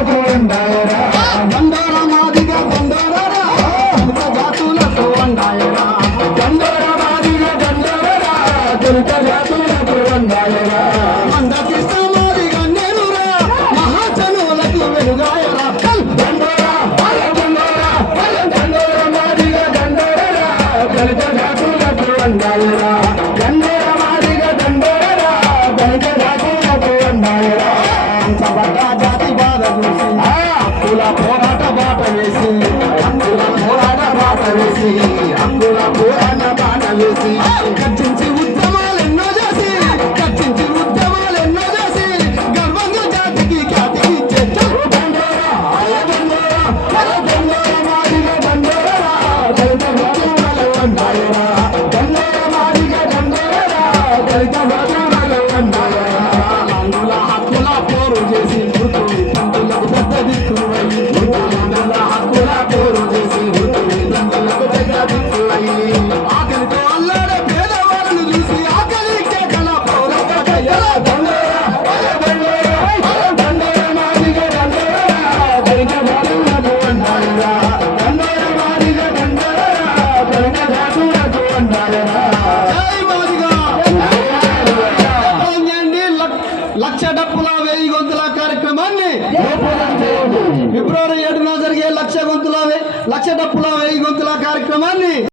జాతులకు వండాయరా దండోర మాదిగ దండోరరా జాతులకు వండాయరా దండోర మాదిగ దండోరరా దళిత జాతులకు వండాయరా మంద కృష్ణ మాదిగ నేనురా మహాజనులకు వెలుగాయరా దండోర దండోర దండోర మాదిగ దండోరరా దళిత జాతులకు వండాయరా దండోర మాదిగ దండోరరా దళిత జాతులకు వండాయరా జాతి బాధ చూసి హక్కుల పోరాట బాట వేసి హక్కుల పోరాట బాట వేసి హక్కుల పోరాట బాట వేసి కర్చించి ఉద్యమాలు ఎన్నో చేసి కర్చించి ఉద్యమాలు ఎన్నో చేసి గర్వంగా జాతికి ఖ్యాతికి హక్కుల పోరు చేసి తండ్రులకు పెద్ద దిక్కువై హక్కుల పోరు చేసి తండ్రులకు పెద్ద దిక్కువై ఆకలితో అల్లాడే పేదవాళ్ళను చూసి ఆకలి కేకల లక్ష డప్పుల 1000 గొంతుల కార్యక్రమాన్ని ఫిబ్రవరి 7న జరిగే లక్ష డప్పుల 1000 గొంతుల కార్యక్రమాన్ని